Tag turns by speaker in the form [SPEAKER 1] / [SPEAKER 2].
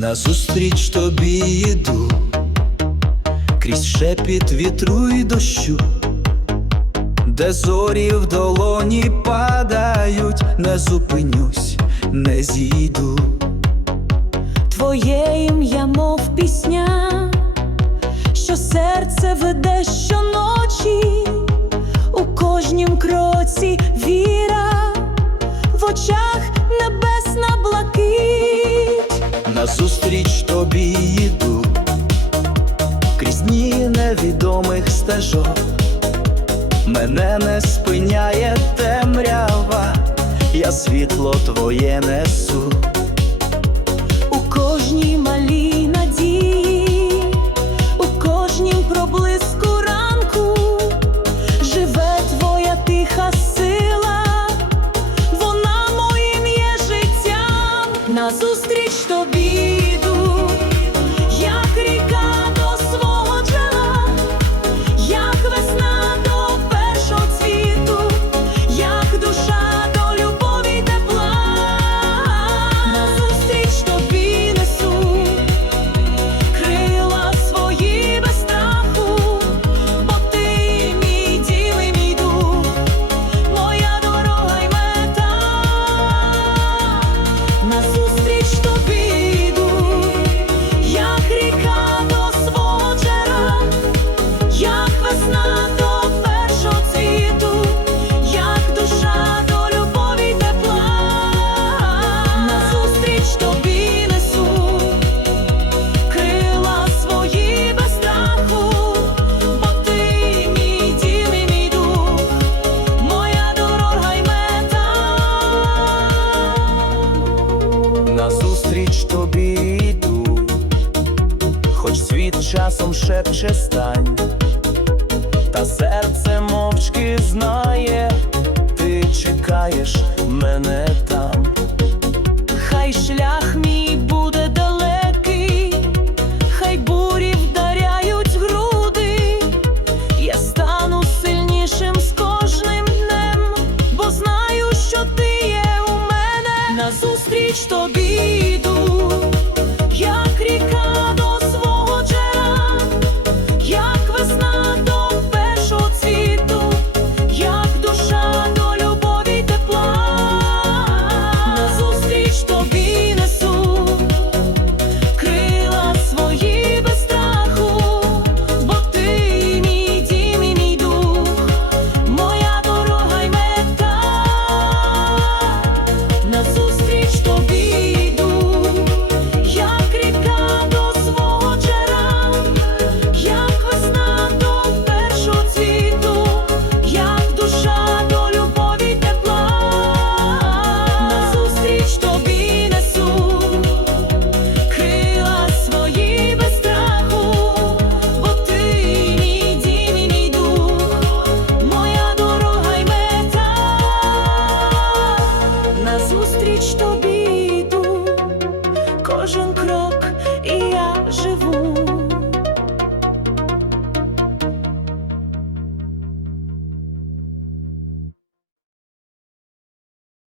[SPEAKER 1] Назустріч тобі йду, крізь шепіт вітру й дощу, де зорі в долоні падають, не зупинюсь, не зійду.
[SPEAKER 2] Твоє ім'я, мов пісня, що серце веде щоночі,
[SPEAKER 1] Назустріч тобі йду, крізь дні невідомих стежок, мене не спиняє темрява, я світло твоє несу.
[SPEAKER 2] У кожній малій надії, у кожнім проблиску ранку живе твоя тиха сила, вона моїм є життям. Назустріч тобі тобі йду,
[SPEAKER 1] хоч світ часом шепче стань, та серце мовчки знає, ти чекаєш мене там.
[SPEAKER 2] Хай шлях мій буде далекий, хай бурі вдаряють груди, я стану сильнішим з кожним днем, бо знаю, що ти є у мене. Назустріч тобі назустріч тобі йду, кожен крок.